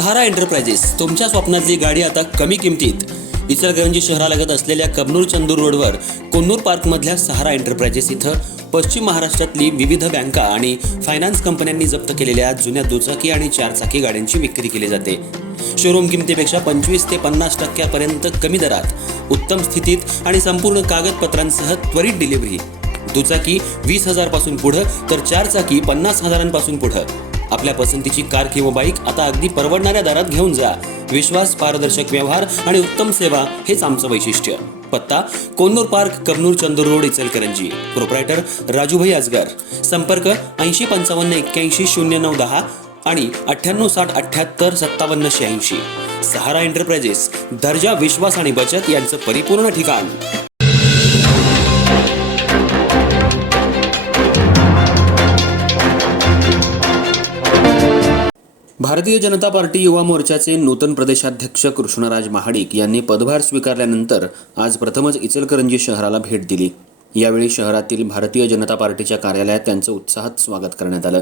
सहारा enterprises तुमच्या स्वप्नातली गाडी आता कमी किमतीत. इचलकरंजी शहरालगत असलेल्या कबनूर चंदूर रोडवर कोन्नूर पार्कमधल्या सहारा एंटरप्राइजेस इथं पश्चिम महाराष्ट्रातली विविध बँका आणि फायनान्स कंपन्यांनी जप्त केलेल्या जुन्या दुचाकी आणि चारचाकी गाड्यांची विक्री केली जाते. शोरूम किमतीपेक्षा 25 ते 50% कमी दरात, उत्तम स्थितीत आणि संपूर्ण कागदपत्रांसह त्वरित डिलिव्हरी. दुचाकी 20,000 पासून पुढे तर चारचाकी 50,000 पुढे. आपल्या पसंतीची कार किंवा बाईक आता अगदी परवडणाऱ्या दरात घेऊन जा. विश्वास, पारदर्शक व्यवहार आणि उत्तम सेवा हेच आमचं वैशिष्ट्य. पत्ता Konnur park, Kabnur Chandur road, Ichalkaranji. Proprietor Rajubhai Ajgar. संपर्क 8055810910 आणि 9860785786. सहारा एंटरप्राइजेस, दर्जा, विश्वास आणि बचत यांचं परिपूर्ण ठिकाण. भारतीय जनता पार्टी युवा मोर्चाचे नूतन प्रदेशाध्यक्ष कृष्णराज महाडिक यांनी पदभार स्वीकारल्यानंतर आज प्रथमच इचलकरंजी शहराला भेट दिली. यावेळी शहरातील भारतीय जनता पार्टीच्या कार्यालयात त्यांचं उत्साहात स्वागत करण्यात आलं.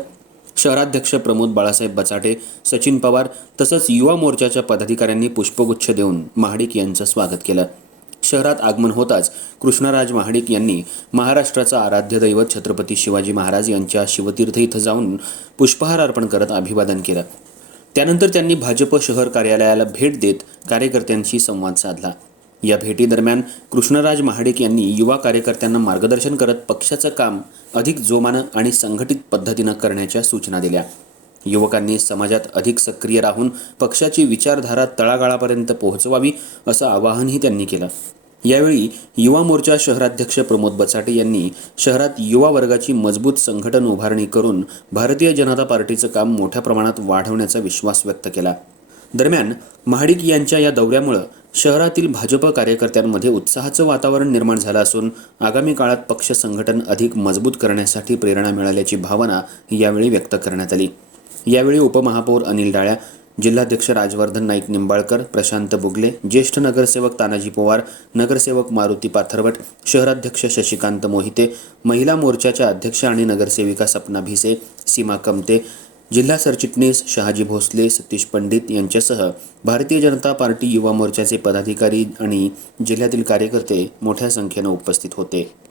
शहराध्यक्ष प्रमोद बाळासाहेब बचाटे, सचिन पवार तसंच युवा मोर्चाच्या पदाधिकाऱ्यांनी पुष्पगुच्छ देऊन महाडिक यांचं स्वागत केलं. शहरात आगमन होताच कृष्णराज महाडिक यांनी महाराष्ट्राचं आराध्य दैवत छत्रपती शिवाजी महाराज यांच्या शिवतीर्थ इथं जाऊन पुष्पहार अर्पण करत अभिवादन केलं. त्यानंतर त्यांनी भाजप शहर कार्यालयाला भेट देत कार्यकर्त्यांशी संवाद साधला. या भेटीदरम्यान कृष्णराज महाडिक यांनी युवा कार्यकर्त्यांना मार्गदर्शन करत पक्षाचं काम अधिक जोमानं आणि संघटित पद्धतीनं करण्याच्या सूचना दिल्या. युवकांनी समाजात अधिक सक्रिय राहून पक्षाची विचारधारा तळागाळापर्यंत पोहोचवावी असं आवाहनही त्यांनी केलं. यावेळी युवा मोर्चा शहराध्यक्ष प्रमोद बचाटे यांनी शहरात युवा वर्गाची मजबूत संघटन उभारणी करून भारतीय जनता पार्टीचं काम मोठ्या प्रमाणात वाढवण्याचा विश्वास व्यक्त केला. दरम्यान महाडिक यांच्या या दौऱ्यामुळे शहरातील भाजप कार्यकर्त्यांमध्ये उत्साहाचं वातावरण निर्माण झालं असून आगामी काळात पक्ष संघटन अधिक मजबूत करण्यासाठी प्रेरणा मिळाल्याची भावना यावेळी व्यक्त करण्यात आली. यावेळी उपमहापौर अनिल डाळ्या, जिल्हाध्यक्ष राजवर्धन नाईक निंबाळकर, प्रशांत बुगले, ज्येष्ठ नगरसेवक तानाजी पवार, नगरसेवक मारुती पाथरवट, शहराध्यक्ष शशिकांत मोहिते, महिला मोर्चाच्या अध्यक्ष आणि नगरसेविका सपना भिसे, सीमा कमते, जिल्हा सरचिटणीस शहाजी भोसले, सतीश पंडित यांच्यासह भारतीय जनता पार्टी युवा मोर्चाचे पदाधिकारी आणि जिल्ह्यातील कार्यकर्ते मोठ्या संख्येनं उपस्थित होते.